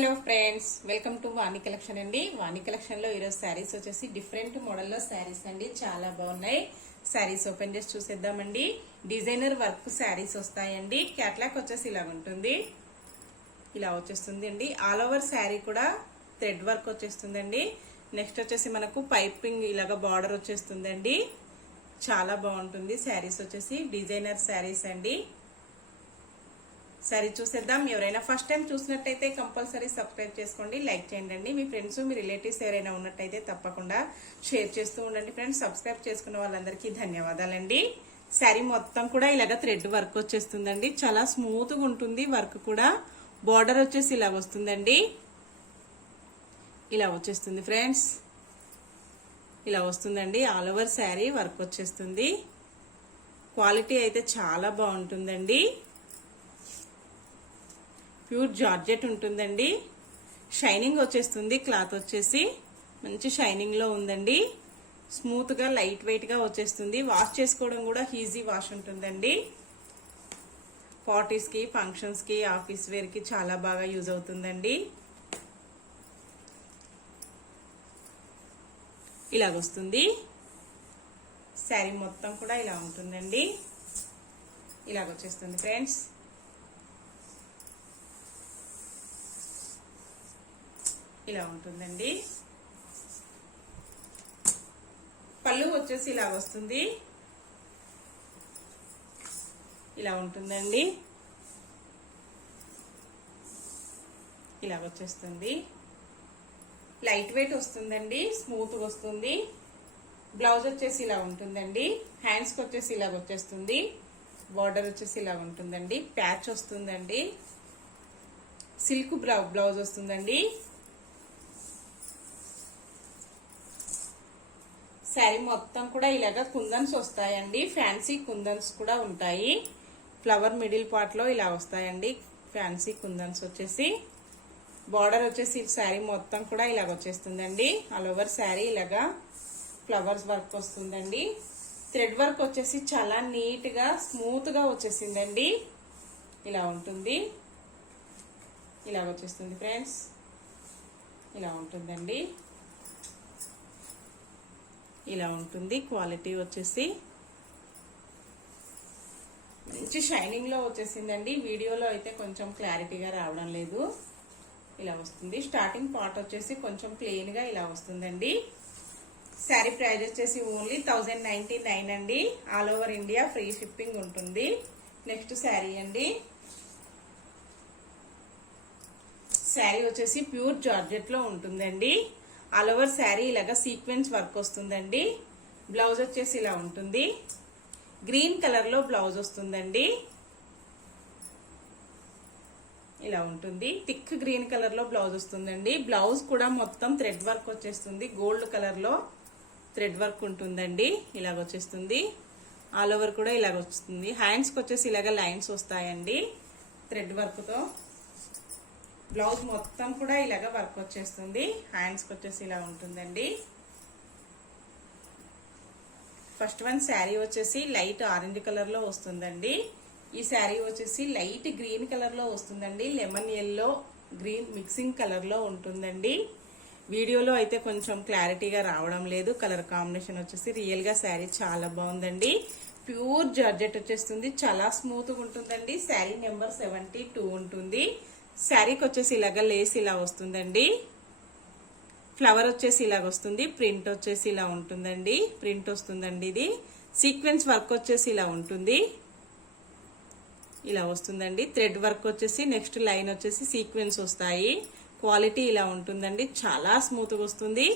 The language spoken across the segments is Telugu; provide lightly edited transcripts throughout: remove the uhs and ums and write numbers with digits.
Hello friends, welcome to Vani collection అండి. వాణి కలెక్షన్ లో ఈరోజు శారీస్ వచ్చేసి డిఫరెంట్ మోడల్ లో శారీస్ అండి. చాలా బాగున్నాయి. శారీస్ ఓపెన్ చేసి చూసేద్దామండి. డిజైనర్ వర్క్ శారీస్ వస్తాయండి. క్యాట్లాగ్ వచ్చేసి ఇలా ఉంటుంది, ఇలా వచ్చేస్తుంది అండి. ఆల్ ఓవర్ శారీ కూడా థ్రెడ్ వర్క్ వచ్చేస్తుందండి. నెక్స్ట్ వచ్చేసి మనకు పైపింగ్ ఇలాగా బార్డర్ వచ్చేస్తుందండి. చాలా బాగుంటుంది. శారీస్ వచ్చేసి డిజైనర్ శారీస్ అండి. సరే చూసేద్దాం. ఎవరైనా ఫస్ట్ టైం చూసినట్టయితే కంపల్సరీ సబ్స్క్రైబ్ చేసుకోండి, లైక్ చేయండి. మీ ఫ్రెండ్స్ మీ రిలేటివ్స్ ఎవరైనా ఉన్నట్టయితే తప్పకుండా షేర్ చేస్తూ ఉండండి ఫ్రెండ్స్. సబ్స్క్రైబ్ చేసుకున్న వాళ్ళందరికీ ధన్యవాదాలండి. శారీ మొత్తం కూడా ఇలాగ థ్రెడ్ వర్క్ వచ్చేస్తుందండి. చాలా స్మూత్ గా ఉంటుంది. వర్క్ కూడా బార్డర్ వచ్చేసి ఇలా వస్తుందండి. ఇలా వచ్చేస్తుంది ఫ్రెండ్స్, ఇలా వస్తుందండి. ఆల్ ఓవర్ శారీ వర్క్ వచ్చేస్తుంది. క్వాలిటీ అయితే చాలా బాగుంటుందండి. ప్యూర్ జార్జెట్ ఉంటుందండి. షైనింగ్ వచ్చేస్తుంది. క్లాత్ వచ్చేసి మంచి షైనింగ్ లో ఉందండి. స్మూత్ గా లైట్ వెయిట్ గా వచ్చేస్తుంది. వాష్ చేసుకోవడం కూడా ఈజీ వాష్ ఉంటుందండి. పార్టీస్ కి, ఫంక్షన్స్ కి, ఆఫీస్ వేర్ కి చాలా బాగా యూజ్ అవుతుందండి. ఇలాగొస్తుంది. శారీ మొత్తం కూడా ఇలా ఉంటుందండి. ఇలాగొచ్చేస్తుంది ఫ్రెండ్స్. ఇలా ఉంటుందండి. పళ్ళు వచ్చేసి ఇలా వస్తుంది. ఇలా ఉంటుందండి. ఇలా వచ్చేస్తుంది. లైట్ వెయిట్ వస్తుందండి. స్మూత్ వస్తుంది. బ్లౌజ్ వచ్చేసి ఇలా ఉంటుందండి. హ్యాండ్స్ కి వచ్చేసి ఇలా వచ్చేస్తుంది. బార్డర్ వచ్చేసి ఇలా ఉంటుందండి. ప్యాచ్ వస్తుందండి. సిల్క్ బ్లౌజ్ వస్తుందండి. శారీ మొత్తం కూడా ఇలాగా కుందన్స్ వస్తాయండి. ఫ్యాన్సీ కుందన్స్ కూడా ఉంటాయి. ఫ్లవర్ మిడిల్ పార్ట్ లో ఇలా వస్తాయండి. ఫ్యాన్సీ కుందన్స్ వచ్చేసి బార్డర్ వచ్చేసి శారీ మొత్తం కూడా ఇలాగ వచ్చేస్తుందండి. ఆల్ ఓవర్ శారీ ఇలాగా ఫ్లవర్స్ వర్క్ వస్తుందండి. థ్రెడ్ వర్క్ వచ్చేసి చాలా నీట్ గా స్మూత్ గా వచ్చేసిందండి. ఇలా ఉంటుంది. ఇలా వచ్చేస్తుంది ఫ్రెండ్స్. ఇలా ఉంటుందండి. ఇలా ఉంటుంది. క్వాలిటీ వచ్చేసి మంచి షైనింగ్ లో వచ్చేసిందండి. వీడియోలో అయితే కొంచెం క్లారిటీగా రావడం లేదు. ఇలా వస్తుంది. స్టార్టింగ్ పార్ట్ వచ్చేసి కొంచెం ప్లెయిన్ గా ఇలా వస్తుందండి. శారీ ప్రైస్ వచ్చేసి ఓన్లీ 1099 అండి. All over India free shipping ఉంటుంది. నెక్స్ట్ శారీ అండి. శారీ వచ్చేసి ప్యూర్ జార్జెట్ లో ఉంటుందండి. ఆల్ ఓవర్ శారీ ఇలాగా సీక్వెన్స్ వర్క్ వస్తుందండి. బ్లౌజ్ వచ్చేసి ఇలా ఉంటుంది. గ్రీన్ కలర్ లో బ్లౌజ్ వస్తుందండి. ఇలా ఉంటుంది. థిక్ గ్రీన్ కలర్ లో బ్లౌజ్ వస్తుందండి. బ్లౌజ్ కూడా మొత్తం థ్రెడ్ వర్క్ వచ్చేస్తుంది. గోల్డ్ కలర్ లో థ్రెడ్ వర్క్ ఉంటుందండి. ఇలాగ వచ్చేస్తుంది. ఆల్ ఓవర్ కూడా ఇలాగ వస్తుంది. హ్యాండ్స్ కి వచ్చేసి ఇలాగ లైన్స్ వస్తాయండి థ్రెడ్ వర్క్ తో. బ్లౌజ్ మొత్తం కూడా ఇలాగ వర్క్ వచ్చేస్తుంది. హ్యాండ్స్ కి వచ్చేసి ఇలా ఉంటుందండి. ఫస్ట్ వన్ శారీ వచ్చేసి లైట్ ఆరెంజ్ కలర్ లో వస్తుందండి. ఈ శారీ వచ్చేసి లైట్ గ్రీన్ కలర్ లో వస్తుందండి. Lemon yellow green mixing colour లో ఉంటుందండి. వీడియోలో అయితే కొంచెం క్లారిటీగా రావడం లేదు. కలర్ కాంబినేషన్ వచ్చేసి రియల్ గా శారీ చాలా బాగుందండి. ప్యూర్ జార్జెట్ వచ్చేస్తుంది. చాలా స్మూత్ గా ఉంటుందండి. శారీ నెంబర్ 72 ఉంటుంది. శారీకి వచ్చేసి ఇలాగ లేస్ ఇలా వస్తుందండి. ఫ్లవర్ వచ్చేసి ఇలాగ వస్తుంది. ప్రింట్ వచ్చేసి ఇలా ఉంటుందండి. ప్రింట్ వస్తుందండి. ఇది సీక్వెన్స్ వర్క్ వచ్చేసి ఇలా ఉంటుంది. ఇలా వస్తుందండి. థ్రెడ్ వర్క్ వచ్చేసి నెక్స్ట్ లైన్ వచ్చేసి సీక్వెన్స్ వస్తాయి. క్వాలిటీ ఇలా ఉంటుందండి. చాలా స్మూత్ గా వస్తుంది.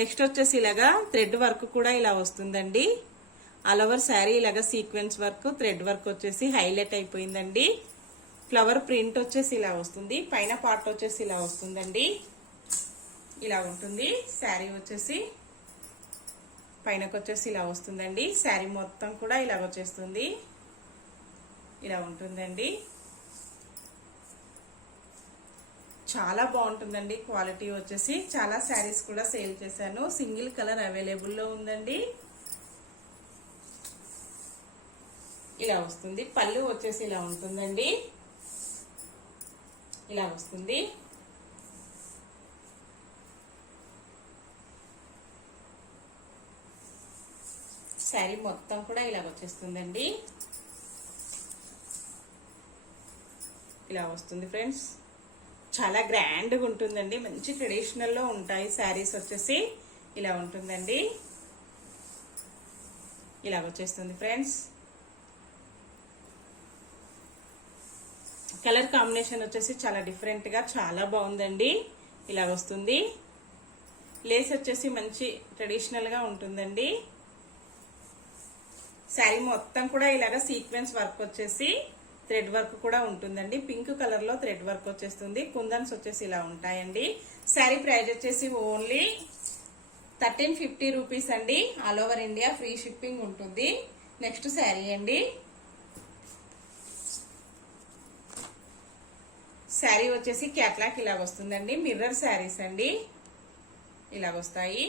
నెక్స్ట్ వచ్చేసి ఇలాగా థ్రెడ్ వర్క్ కూడా ఇలా వస్తుందండి. ఆల్ ఓవర్ శారీ ఇలాగా సీక్వెన్స్ వర్క్ థ్రెడ్ వర్క్ వచ్చేసి హైలైట్ అయిపోయిందండి. ఫ్లవర్ ప్రింట్ వచ్చేసి ఇలా వస్తుంది. పైన పార్ట్ వచ్చేసి ఇలా వస్తుందండి. ఇలా ఉంటుంది. శారీ వచ్చేసి పైనకు వచ్చేసి ఇలా వస్తుందండి. శారీ మొత్తం కూడా ఇలా వచ్చేస్తుంది. ఇలా ఉంటుందండి. చాలా బాగుంటుందండి. క్వాలిటీ వచ్చేసి చాలా శారీస్ కూడా సేల్ చేశాను. సింగిల్ కలర్ అవైలబుల్ లో ఉందండి. ఇలా వస్తుంది. పళ్ళు వచ్చేసి ఇలా ఉంటుందండి. ఇలా వస్తుంది. శారీ మొత్తం కూడా ఇలాగ వచ్చేస్తుందండి. ఇలా వస్తుంది ఫ్రెండ్స్. చాలా గ్రాండ్గా ఉంటుందండి. మంచి ట్రెడిషనల్లో ఉంటాయి శారీస్ వచ్చేసి. ఇలా ఉంటుందండి. ఇలా వచ్చేస్తుంది ఫ్రెండ్స్. కలర్ కాంబినేషన్ వచ్చేసి చాలా డిఫరెంట్గా చాలా బాగుందండి. ఇలా వస్తుంది. లేస్ వచ్చేసి మంచి ట్రెడిషనల్గా ఉంటుందండి. శారీ మొత్తం కూడా ఇలాగ సీక్వెన్స్ వర్క్ వచ్చేసి థ్రెడ్ వర్క్ కూడా ఉంటుందండి. పింక్ కలర్ లో థ్రెడ్ వర్క్ వచ్చేస్తుంది. కుందన్స్ వచ్చేసి ఇలా ఉంటాయండి. శారీ ప్రైస్ వచ్చేసి ఓన్లీ 1350 రూపీస్ అండి. All over India free shipping ఉంటుంది. నెక్స్ట్ శారీ అండి. శారీ వచ్చేసి క్యాట్లాక్ ఇలా వస్తుందండి. మిర్రర్ శారీస్ అండి. ఇలా వస్తాయి.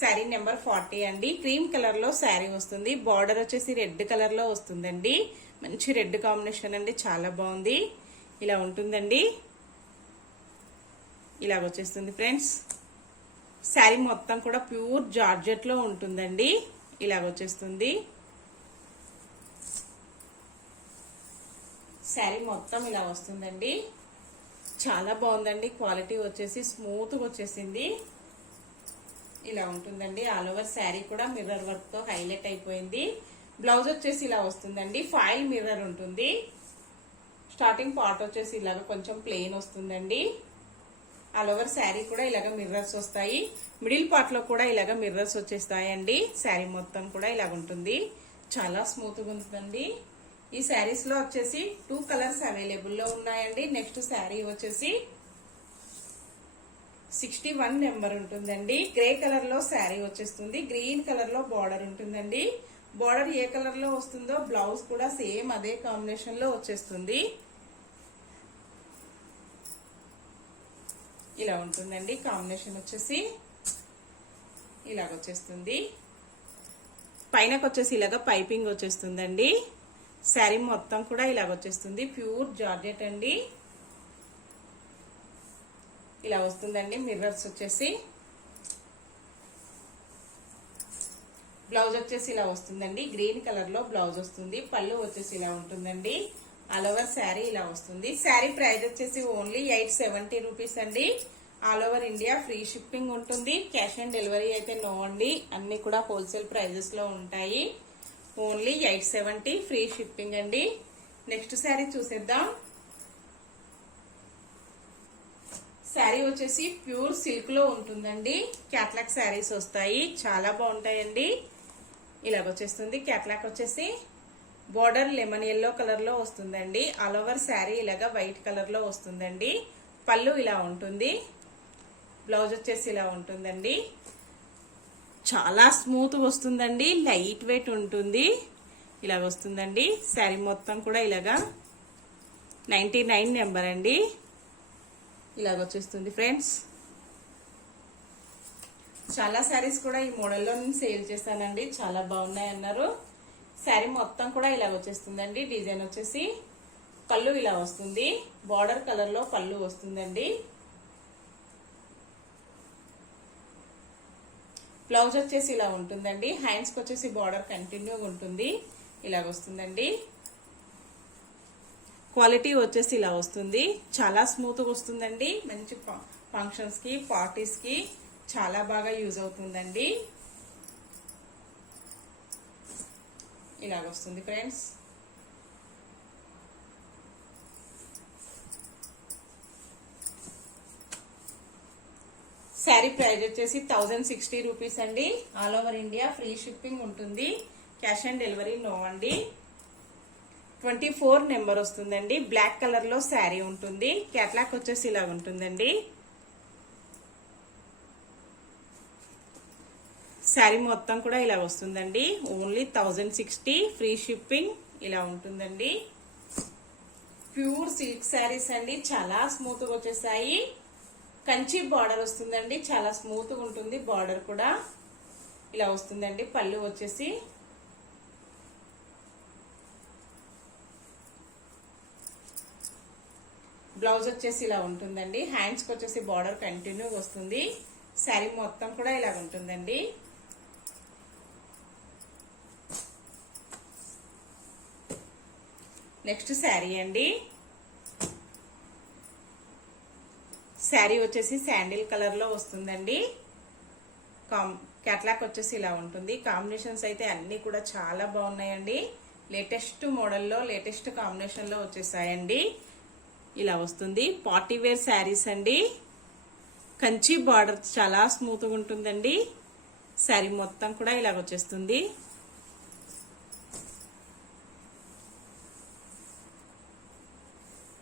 శారీ నెంబర్ 40 అండి. క్రీమ్ కలర్ లో శారీ వస్తుంది. బార్డర్ వచ్చేసి రెడ్ కలర్ లో వస్తుందండి. మంచి రెడ్ కాంబినేషన్ అండి. చాలా బాగుంది. ఇలా ఉంటుందండి. ఇలా వచ్చేస్తుంది ఫ్రెండ్స్. శారీ మొత్తం కూడా ప్యూర్ జార్జెట్ లో ఉంటుందండి. ఇలా వచ్చేస్తుంది. శారీ మొత్తం ఇలా వస్తుందండి. చాలా బాగుందండి. క్వాలిటీ వచ్చేసి స్మూత్ గా వచ్చేసింది. ఇలా ఉంటుందండి. ఆల్ ఓవర్ శారీ కూడా మిర్రర్ వర్క్ తో హైలైట్ అయిపోయింది. బ్లౌజ్ వచ్చేసి ఇలా వస్తుందండి. ఫాయిల్ మిర్రర్ ఉంటుంది. స్టార్టింగ్ పార్ట్ వచ్చేసి ఇలాగ కొంచెం ప్లెయిన్ వస్తుందండి. ఆల్ ఓవర్ శారీ కూడా ఇలాగ మిర్రర్స్ వస్తాయి. మిడిల్ పార్ట్ లో కూడా ఇలాగ మిర్రర్స్ వచ్చేస్తాయండి. శారీ మొత్తం కూడా ఇలాగ ఉంటుంది. చాలా స్మూత్ గా ఉంటుందండి. ఈ శారీస్ లో వచ్చేసి 2 కలర్స్ అవైలబుల్ లో ఉన్నాయండి. నెక్స్ట్ శారీ వచ్చేసి 61 నెంబర్ ఉంటుందండి. గ్రే కలర్ లో శారీ వచ్చేస్తుంది. గ్రీన్ కలర్ లో బార్డర్ ఉంటుందండి. బార్డర్ ఏ కలర్ లో వస్తుందో బ్లౌజ్ కూడా సేమ్ అదే కాంబినేషన్ లో వచ్చేస్తుంది. ఇలా ఉంటుందండి. కాంబినేషన్ వచ్చేసి ఇలాగ వచ్చేస్తుంది. పైనకి వచ్చేసి ఇలాగ పైపింగ్ వచ్చేస్తుందండి. శారీ మొత్తం కూడా ఇలాగ వచ్చేస్తుంది. ప్యూర్ జార్జెట్ అండి. ఇలా వస్తుందండి. మిర్రర్స్ వచ్చేసి బ్లౌజ్ వచ్చేసి ఇలా వస్తుందండి. గ్రీన్ కలర్ లో బ్లౌజ్ వస్తుంది. పళ్ళు వచ్చేసి ఇలా ఉంటుందండి. ఆల్ ఓవర్ శారీ ఇలా వస్తుంది. శారీ ప్రైస్ వచ్చేసి ఓన్లీ 870 రూపీస్ అండి. All over India free shipping ఉంటుంది. క్యాష్ ఆన్ డెలివరీ అయితే నో అండి. అన్ని కూడా హోల్సేల్ ప్రైజెస్ లో ఉంటాయి. ఓన్లీ 870 ఫ్రీ షిప్పింగ్ అండి. నెక్స్ట్ శారీ చూసేద్దాం. శారీ వచ్చేసి ప్యూర్ సిల్క్ లో ఉంటుందండి. క్యాట్లాక్ శారీస్ వస్తాయి. చాలా బాగుంటాయండి. ఇలాగ వచ్చేస్తుంది. క్యాట్లాక్ వచ్చేసి బోర్డర్ లెమన్ ఎల్లో కలర్ లో వస్తుందండి. ఆల్ ఓవర్ శారీ ఇలాగా వైట్ కలర్ లో వస్తుందండి. పళ్ళు ఇలా ఉంటుంది. బ్లౌజ్ వచ్చేసి ఇలా ఉంటుందండి. చాలా స్మూత్ వస్తుందండి. లైట్ వెయిట్ ఉంటుంది. ఇలాగ వస్తుందండి. శారీ మొత్తం కూడా ఇలాగా 99 నెంబర్ అండి. ఇలాగ వచ్చేస్తుంది ఫ్రెండ్స్. చాలా శారీస్ కూడా ఈ మోడల్లో నేను సేల్ చేశానండి. చాలా బాగున్నాయి అన్నారు. శారీ మొత్తం కూడా ఇలాగ వచ్చేస్తుందండి. డిజైన్ వచ్చేసి పళ్ళు ఇలా వస్తుంది. బార్డర్ కలర్ లో పళ్ళు వస్తుందండి. బ్లౌజ్ వచ్చేసి ఇలా ఉంటుందండి. హ్యాండ్స్ కి వచ్చేసి బార్డర్ కంటిన్యూగా ఉంటుంది. ఇలాగ వస్తుందండి. క్వాలిటీ వచ్చేసి ఇలా వస్తుంది. చాలా స్మూత్ గా వస్తుందండి. మంచి ఫంక్షన్స్ కి పార్టీస్ కి చాలా బాగా యూజ్ అవుతుందండి. ఇలాగ వస్తుంది ఫ్రెండ్స్. శారీ ప్రైస్ వచ్చేసి 1060 రూపీస్ అండి. All over India free shipping ఉంటుంది. క్యాష్ ఆన్ డెలివరీ నో అండి. 24 నెంబర్ వస్తుందండి. బ్లాక్ కలర్ లో శారీ ఉంటుంది. క్యాట్లాక్ వచ్చేసి ఇలా ఉంటుందండి. శారీ మొత్తం కూడా ఇలా వస్తుందండి. Only 1060 free shipping. ఇలా ఉంటుందండి. ప్యూర్ సిల్క్ శారీస్ అండి. చాలా స్మూత్ గా వచ్చేసాయి. కంచి బార్డర్ వస్తుందండి. చాలా స్మూత్ గా ఉంటుంది. బార్డర్ కూడా ఇలా వస్తుందండి. పళ్ళు వచ్చేసి బ్లౌజ్ వచ్చేసి ఇలా ఉంటుందండి. హ్యాండ్స్ కి వచ్చేసి బార్డర్ కంటిన్యూ వస్తుంది. శారీ మొత్తం కూడా ఇలా ఉంటుందండి. నెక్స్ట్ శారీ అండి. శారీ వచ్చేసి శాండిల్ కలర్ లో వస్తుందండి. క్యాట్లాక్ వచ్చేసి ఇలా ఉంటుంది. కాంబినేషన్స్ అయితే అన్ని కూడా చాలా బాగున్నాయండి. లేటెస్ట్ మోడల్లో లేటెస్ట్ కాంబినేషన్ లో వచ్చేసాయండి. ఇలా వస్తుంది. పార్టీ వేర్ శారీస్ అండి. కంచి బార్డర్ చాలా స్మూత్ గా ఉంటుందండి. శారీ మొత్తం కూడా ఇలా వచ్చేస్తుంది.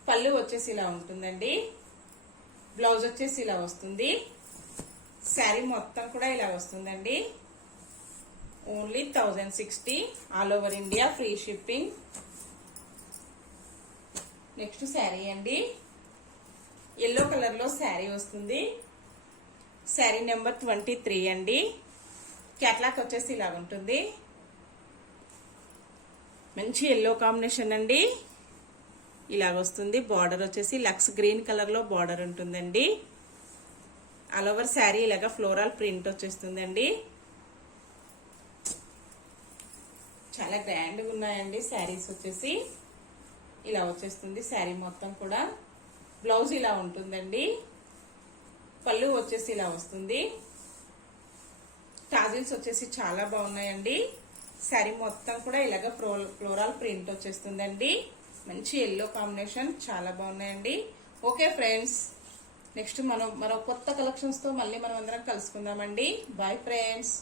పళ్ళు వచ్చేసి ఇలా ఉంటుందండి. బ్లౌజ్ వచ్చేసి ఇలా వస్తుంది. శారీ మొత్తం కూడా ఇలా వస్తుందండి. Only 1060 all over India free shipping. Next sari అండి. ఎల్లో కలర్ లో శారీ వస్తుంది. శారీ నెంబర్ 23 అండి. క్యాట్లాక్ వచ్చేసి ఇలా ఉంటుంది. మంచి ఎల్లో కాంబినేషన్ అండి. ఇలా వస్తుంది. బార్డర్ వచ్చేసి లక్స్ గ్రీన్ కలర్ లో బార్డర్ ఉంటుందండి. ఆల్ ఓవర్ శారీ ఇలాగా ఫ్లోరల్ ప్రింట్ వచ్చేస్తుందండి. చాలా గ్రాండ్ గా ఉన్నాయండి శారీస్ వచ్చేసి. ఇలా వచ్చేస్తుంది శారీ మొత్తం కూడా. బ్లౌజ్ ఇలా ఉంటుందండి. పళ్ళు వచ్చేసి ఇలా వస్తుంది. టాజిల్స్ వచ్చేసి చాలా బాగున్నాయండి. శారీ మొత్తం కూడా ఇలాగ ఫ్లోరల్ ప్రింట్ వచ్చేస్తుందండి. మంచి ఎల్లో కాంబినేషన్ చాలా బాగున్నాయండి. ఓకే ఫ్రెండ్స్, నెక్స్ట్ మనం మరో కొత్త కలెక్షన్స్ తో మళ్ళీ మనం అందరం కలుసుకుందామండి. Bye friends.